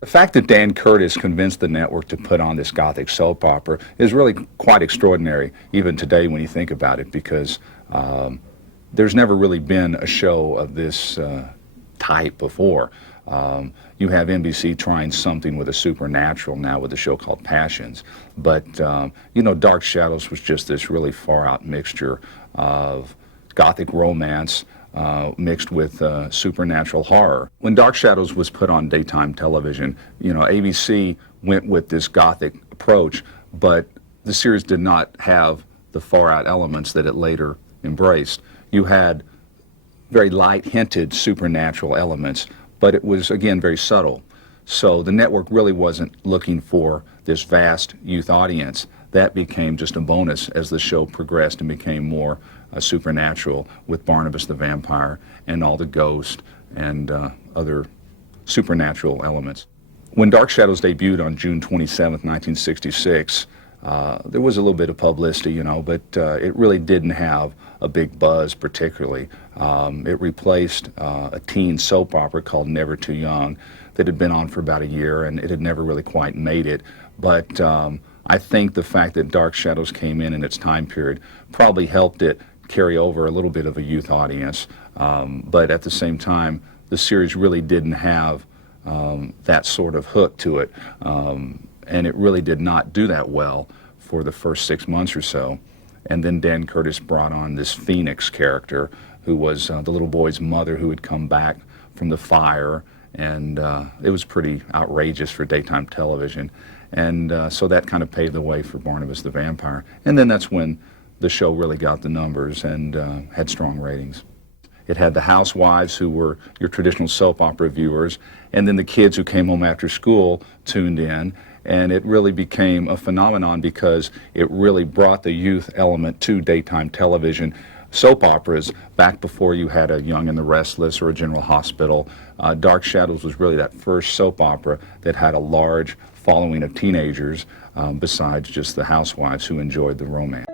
The fact that Dan Curtis convinced the network to put on this Gothic soap opera is really quite extraordinary, even today when you think about it, because there's never really been a show of this type before. You have NBC trying something with a supernatural now with a show called Passions, but you know, Dark Shadows was just this really far-out mixture of Gothic romance mixed with supernatural horror. When Dark Shadows was put on daytime television, you know, ABC went with this Gothic approach, but the series did not have the far-out elements that it later embraced. You had very light-hinted supernatural elements, but it was, again, very subtle. So the network really wasn't looking for this vast youth audience. That became just a bonus as the show progressed and became more supernatural, with Barnabas the Vampire and all the ghosts and other supernatural elements. When Dark Shadows debuted on June 27th, 1966, there was a little bit of publicity, you know, but it really didn't have a big buzz particularly. It replaced a teen soap opera called Never Too Young that had been on for about a year, and it had never really quite made it. But I think the fact that Dark Shadows came in its time period probably helped it carry over a little bit of a youth audience. But at the same time, the series really didn't have that sort of hook to it. And it really did not do that well for the first 6 months or so. And then Dan Curtis brought on this Phoenix character who was the little boy's mother who had come back from the fire, and it was pretty outrageous for daytime television. And so that kind of paved the way for Barnabas the Vampire. And then that's when the show really got the numbers and had strong ratings. It had the housewives who were your traditional soap opera viewers, and then the kids who came home after school tuned in, and it really became a phenomenon because it really brought the youth element to daytime television. Soap operas, back before you had a Young and the Restless or a General Hospital, Dark Shadows was really that first soap opera that had a large following of teenagers besides just the housewives who enjoyed the romance.